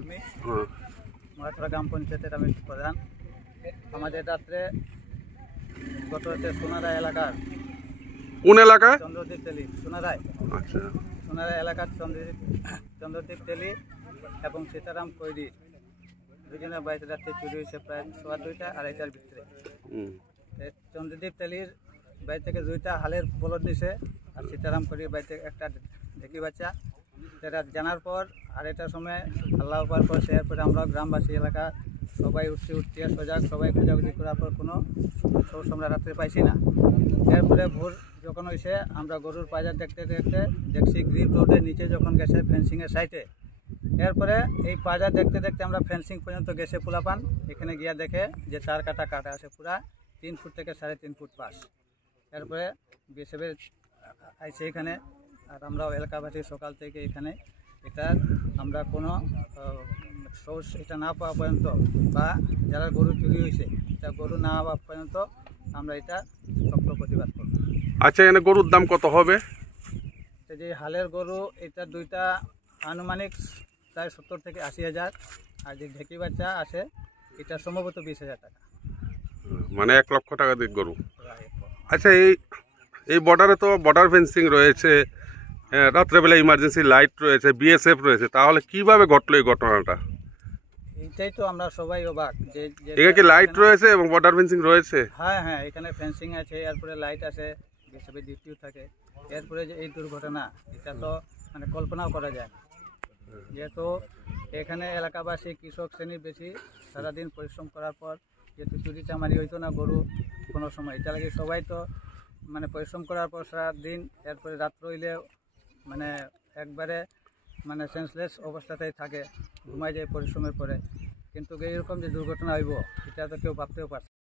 কুর্মী, মহাছড়া গ্রাম পঞ্চায়েতের আমি প্রধান। আমাদের রাত্রে গত রাতে সোনারায় এলাকার কোন এলাকায়? চন্দ্রদ্বীপ তেলি, সোনারায়। আচ্ছা, সোনারায় এলাকার চন্দ্রদ্বীপ তেলি এবং সীতারাম কৈরি দুজনের বাড়িতে রাত্রে চুরি হয়েছে প্রায় 2:30 2:30টার ভিতরে। চন্দ্রদ্বীপ তেলির বাড়ি থেকে 2টা হালের বলদ নিছে আর সীতারাম কৈরির বাড়ি থেকে একটা ঢেকি বাচ্চা। যেটা জানার পর 2:30টার সময় আল্লাহ পার করছে। এরপরে আমরা গ্রামবাসী এলাকা সবাই উঠতে সজাগ, সবাই খোঁজাখুঁজি করার পর কোনো সোর্স আমরা রাত্রে পাইছি না। এরপরে ভোর যখন হয়েছে আমরা গরুর বাজার দেখতে দেখতে দেখছি গ্রিপ রোডের নিচে যখন গেছে ফেন্সিংয়ের সাইডে। এরপরে এই বাজার দেখতে দেখতে আমরা ফেন্সিং পর্যন্ত গেছে পোলাপান। এখানে গিয়া দেখে যে 4 কাটা আছে পুরা 3 ফুট থেকে 3.5 ফুট পাশ। এরপরে বিএসএফের আইসে এখানে, আর আমরাও এলাকাবাসী সকাল থেকে এখানে এটা আমরা কোনো সোর্স এটা না পাওয়া পর্যন্ত বা যারা গরু চুরি হয়েছে এটা গরু না পাওয়া পর্যন্ত আমরা এটা শক্ত প্রতিবাদ করব। আচ্ছা, এখানে গরুর দাম কত হবে? যে হালের গরু এটা 2টা আনুমানিক প্রায় 70 থেকে 80,000, আর যে ঢেকি বাচ্চা আছে এটা সম্ভবত 20,000 টাকা, মানে 1 লক্ষ টাকা দিয়ে গরু। আচ্ছা, এই বর্ডারে তো বর্ডার ফেন্সিং রয়েছে, রাত্রেবেলা ইমার্জেন্সি লাইট রয়েছে, বিএসএফ রয়েছে, তাহলে কিভাবে ঘটলো এই ঘটনাটা? এইটাই তো আমরা সবাই অবাক যে এখানে কি লাইট রয়েছে এবং বর্ডার ফেন্সিং রয়েছে? হ্যাঁ হ্যাঁ, এখানে ফেন্সিং আছে, এরপরে লাইট আছে, বিএসএফের ডিউটিও থাকে। এরপরে যে এই দুর্ঘটনা এটা তো মানে কল্পনাও করা যায় না, যেহেতু এখানে এলাকাবাসী কৃষক শ্রেণীর বেশি সারাদিন পরিশ্রম করার পর যেহেতু চুরি চামারি হইতো না গরু কোনো সময়, এটা লাগে সবাই তো মানে পরিশ্রম করার পর সারাদিন এরপরে রাত্র হইলে মানে একবারে মানে সেন্সলেস অবস্থাতেই থাকে, ঘুমায় যায় পরিশ্রমের পরে। কিন্তু এইরকম যে দুর্ঘটনা হইব এটা তো কেউ ভাবতেও পারছে।